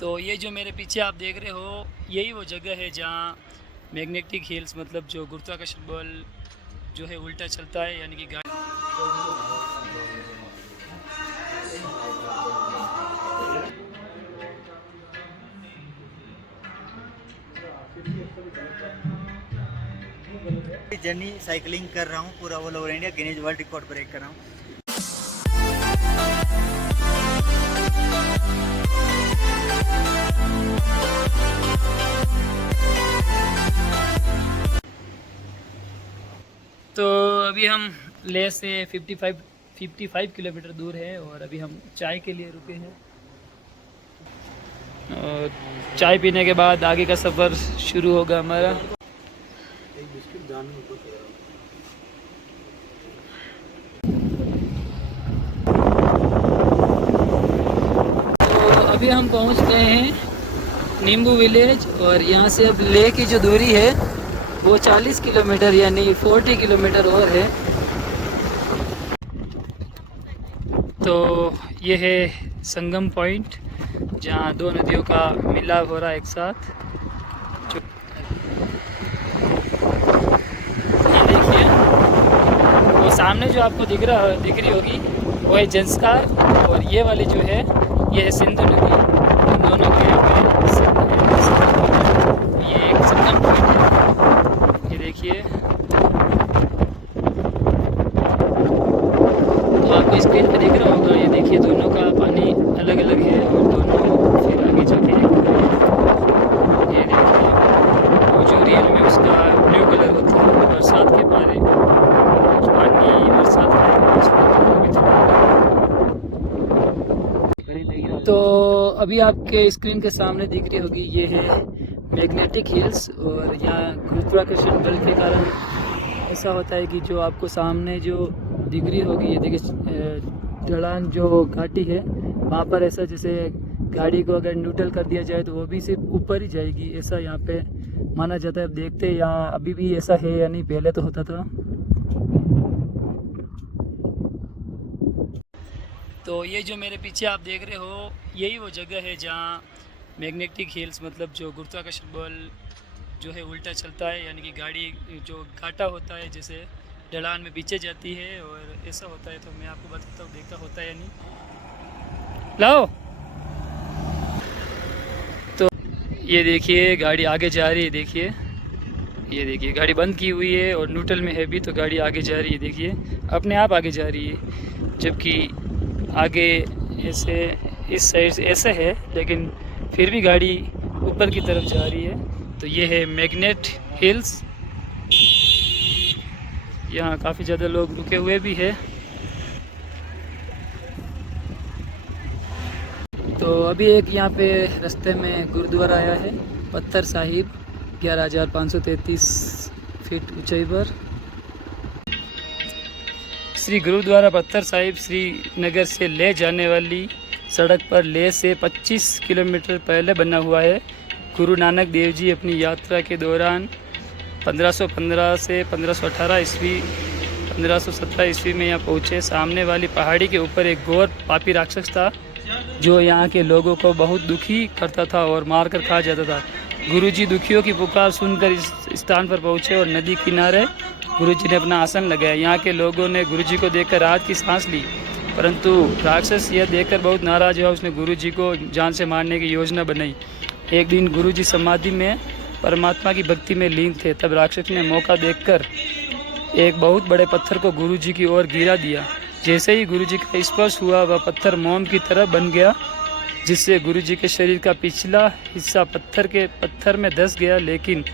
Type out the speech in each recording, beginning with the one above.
तो ये जो मेरे पीछे आप देख रहे हो, यही वो जगह है जहाँ मैग्नेटिक हिल्स, मतलब जो गुरुत्वाकर्षण बल जो है उल्टा चलता है, यानी कि गाड़ी। जर्नी साइकिलिंग कर रहा हूँ, पूरा all over India Guinness world record break कर रहा हूँ। तो अभी हम लेह से 55 किलोमीटर दूर है और अभी हम चाय के लिए रुके हैं। और चाय पीने के बाद आगे का सफ़र शुरू होगा हमारा। तो अभी हम पहुंच गए हैं नींबू विलेज, और यहाँ से अब लेह की जो दूरी है वो 40 किलोमीटर यानी 40 किलोमीटर और है। तो ये है संगम पॉइंट, जहाँ दो नदियों का मिलाप हो रहा है एक साथ। ये देखिए, वो सामने जो आपको दिख रही होगी वो है जंस्कार, और ये वाली जो है ये है सिंधु नदी। इन दोनों के ये एक संगम पॉइंट है। ये देखिए, तो आपको स्क्रीन पे दिख रहा होगा, ये देखिए दोनों का पानी अलग अलग है और दोनों फिर आगे जाके ये देखिए, वो जो रियल में उसका ब्लू कलर होता है, बरसात के पानी बरसात का। तो अभी आपके स्क्रीन के सामने दिख रही होगी, ये है मैग्नेटिक हिल्स, और यहाँ गुरुत्वाकर्षण बल के कारण ऐसा होता है कि जो आपको सामने जो दिख रही होगी, ये देखिए ढलान जो घाटी है वहाँ पर ऐसा जैसे गाड़ी को अगर न्यूट्रल कर दिया जाए तो वो भी सिर्फ ऊपर ही जाएगी, ऐसा यहाँ पे माना जाता है। अब देखते हैं यहाँ अभी भी ऐसा है या नहीं, पहले तो होता था। तो ये जो मेरे पीछे आप देख रहे हो, यही वो जगह है जहाँ मैग्नेटिक हिल्स, मतलब जो गुरुत्वाकर्षण बल जो है उल्टा चलता है, यानी कि गाड़ी जो घाटा होता है जैसे ढलान में पीछे जाती है, और ऐसा होता है। तो मैं आपको बताता हूँ देखता होता है या नहीं। लाओ, तो ये देखिए गाड़ी आगे जा रही है, देखिए ये देखिए गाड़ी बंद की हुई है और न्यूट्रल में है भी, तो गाड़ी आगे जा रही है, देखिए अपने आप आगे जा रही है। जबकि आगे ऐसे इस साइड से ऐसा है, लेकिन फिर भी गाड़ी ऊपर की तरफ जा रही है। तो ये है मैग्नेट हिल्स, यहाँ काफ़ी ज़्यादा लोग रुके हुए भी है। तो अभी एक यहाँ पे रास्ते में गुरुद्वारा आया है, पत्थर साहिब, 11,533 फीट ऊंचाई पर। श्री गुरुद्वारा पत्थर साहिब श्रीनगर से ले जाने वाली सड़क पर लेह से 25 किलोमीटर पहले बना हुआ है। गुरु नानक देव जी अपनी यात्रा के दौरान 1515 से 1518 ईस्वी 1517 ईस्वी में यहाँ पहुँचे। सामने वाली पहाड़ी के ऊपर एक घोर पापी राक्षस था जो यहाँ के लोगों को बहुत दुखी करता था और मारकर खा जाता था। गुरुजी दुखियों की पुकार सुनकर इस स्थान पर पहुँचे और नदी किनारे गुरुजी ने अपना आसन लगाया। यहाँ के लोगों ने गुरुजी को देखकर राहत की सांस ली, परंतु राक्षस यह देखकर बहुत नाराज हुआ। उसने गुरुजी को जान से मारने की योजना बनाई। एक दिन गुरुजी समाधि में परमात्मा की भक्ति में लीन थे, तब राक्षस ने मौका देखकर एक बहुत बड़े पत्थर को गुरुजी की ओर गिरा दिया। जैसे ही गुरुजी का स्पर्श हुआ, वह पत्थर मोम की तरह बन गया, जिससे गुरुजी के शरीर का पिछला हिस्सा पत्थर में धंस गया। लेकिन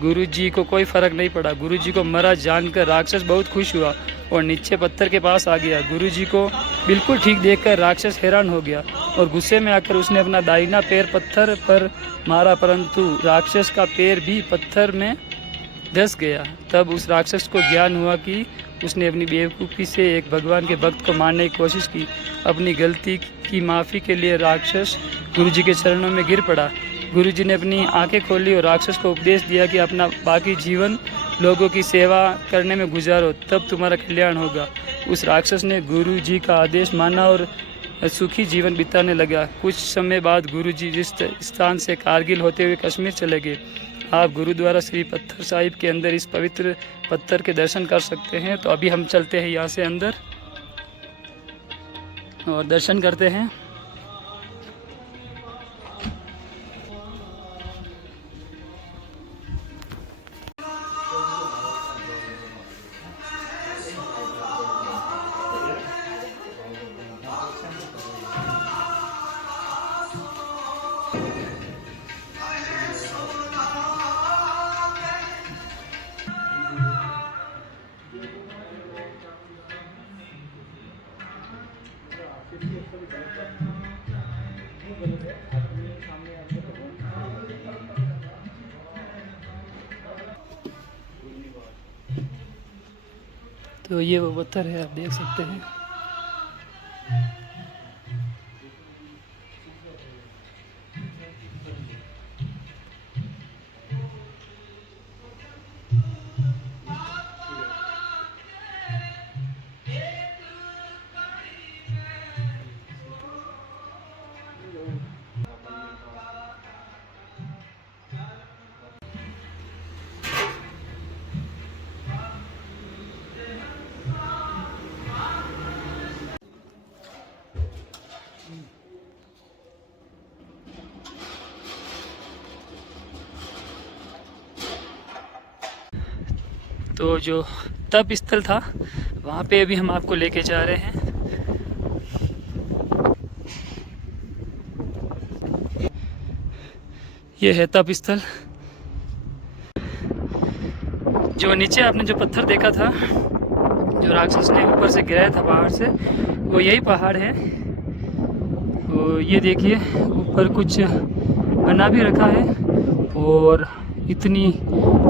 गुरुजी को कोई फर्क नहीं पड़ा। गुरुजी को मरा जानकर राक्षस बहुत खुश हुआ और नीचे पत्थर के पास आ गया। गुरुजी को बिल्कुल ठीक देखकर राक्षस हैरान हो गया और गुस्से में आकर उसने अपना दाहिना पैर पत्थर पर मारा, परंतु राक्षस का पैर भी पत्थर में धंस गया। तब उस राक्षस को ज्ञान हुआ कि उसने अपनी बेवकूफ़ी से एक भगवान के भक्त को मारने की कोशिश की। अपनी गलती की माफ़ी के लिए राक्षस गुरुजी के चरणों में गिर पड़ा। गुरुजी ने अपनी आंखें खोली और राक्षस को उपदेश दिया कि अपना बाकी जीवन लोगों की सेवा करने में गुजारो, तब तुम्हारा कल्याण होगा। उस राक्षस ने गुरुजी का आदेश माना और सुखी जीवन बिताने लगा। कुछ समय बाद गुरुजी जिस स्थान से कारगिल होते हुए कश्मीर चले गए, आप गुरुद्वारा श्री पत्थर साहिब के अंदर इस पवित्र पत्थर के दर्शन कर सकते हैं। तो अभी हम चलते हैं यहाँ से अंदर और दर्शन करते हैं। तो ये वो पत्थर है, आप देख सकते हैं। तो जो तप स्थल था वहाँ पे अभी हम आपको लेके जा रहे हैं। ये है तप स्थल। जो नीचे आपने जो पत्थर देखा था, जो राक्षस ने ऊपर से गिराया था पहाड़ से, वो यही पहाड़ है। तो ये देखिए ऊपर कुछ बना भी रखा है और इतनी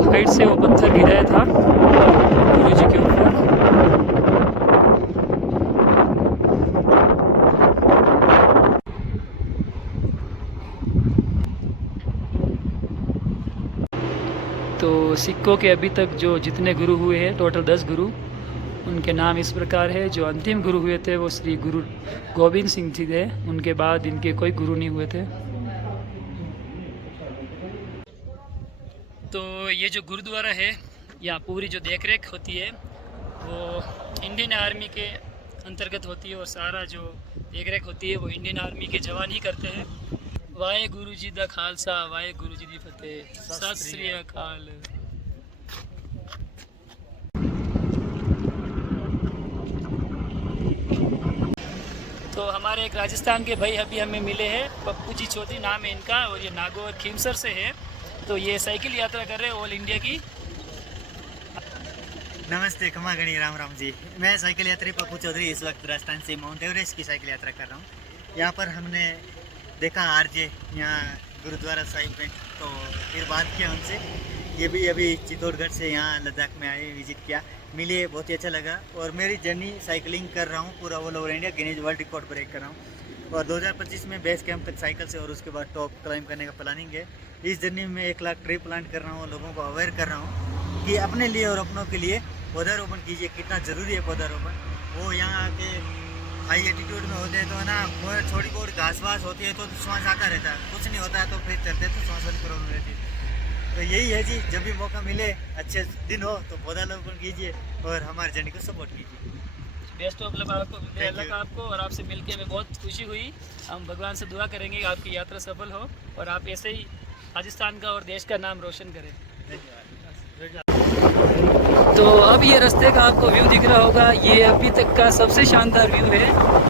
हाइट से वो पत्थर गिराया था गुरुजी के ऊपर। तो सिखों के अभी तक जो जितने गुरु हुए हैं, टोटल 10 गुरु, उनके नाम इस प्रकार है। जो अंतिम गुरु हुए थे वो श्री गुरु गोविंद सिंह जी थे। उनके बाद इनके कोई गुरु नहीं हुए थे। तो ये जो गुरुद्वारा है, यहाँ पूरी जो देखरेख होती है वो इंडियन आर्मी के अंतर्गत होती है और सारा जो देखरेख होती है वो इंडियन आर्मी के जवान ही करते हैं। वाहे गुरु जी दा खालसा, वाहे गुरु जी दी फतेह, सत श्री अकाल। तो हमारे एक राजस्थान के भाई अभी हमें मिले हैं, पप्पू जी चौधरी नाम है इनका, और ये नागौर खीमसर से है। तो ये साइकिल यात्रा कर रहे हैं ऑल इंडिया की। नमस्ते, खमा गणी, राम राम जी। मैं साइकिल यात्री पप्पू चौधरी इस वक्त राजस्थान से माउंट एवरेस्ट की साइकिल यात्रा कर रहा हूँ। यहाँ पर हमने देखा आरजे यहाँ गुरुद्वारा साहिब में, तो फिर बात किया उनसे। ये भी अभी चित्तौड़गढ़ से यहाँ लद्दाख में आए, विजिट किया, मिले, बहुत ही अच्छा लगा। और मेरी जर्नी साइकिलिंग कर रहा हूँ पूरा all over India, Guinness world record break कर रहा हूँ। और 2025 में बेस कैंप तक साइकिल से और उसके बाद टॉप क्लाइंब करने का प्लानिंग है। इस जर्नी में 1 लाख ट्री प्लांट कर रहा हूँ, लोगों को अवेयर कर रहा हूँ कि अपने लिए और अपनों के लिए पौधारोपण कीजिए, कितना ज़रूरी है पौधारोपण। वो यहाँ आके हाई एटीट्यूड में होते हैं तो है ना, थोड़ी बहुत घास वास होती है तो श्वास आता रहता है, कुछ नहीं होता है तो फिर चलते तो श्वास वाली प्रॉब्लम रहती है। तो यही है जी, जब भी मौका मिले, अच्छे दिन हो तो पौधारोपण कीजिए और हमारी जर्नी को सपोर्ट कीजिए। बेस्ट ऑफ लक आपको, और आपसे मिलके हमें बहुत खुशी हुई। हम भगवान से दुआ करेंगे कि आपकी यात्रा सफल हो और आप ऐसे ही राजस्थान का और देश का नाम रोशन करें। तो अब ये रास्ते का आपको व्यू दिख रहा होगा, ये अभी तक का सबसे शानदार व्यू है।